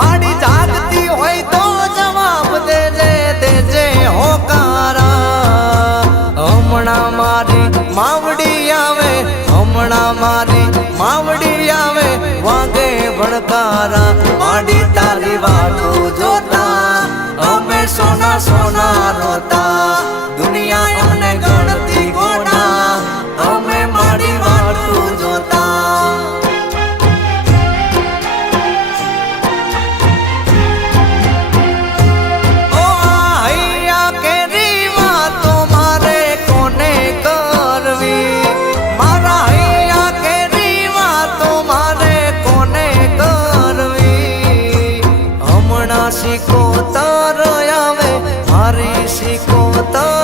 માડી જાગતી હોય તો જવાબ દેજે હોકારા હમણાં મારી માવડી આવે હમણાં મારી માવડી આવે વાગે ભડકારા માડી તારી વાતો જોતા અમે સોના સોના રોતા દુનિયા અમને ગણતી ગોડા અમે માડી વાતો જોતા શીખો તાર આવે મારી શીખો તાર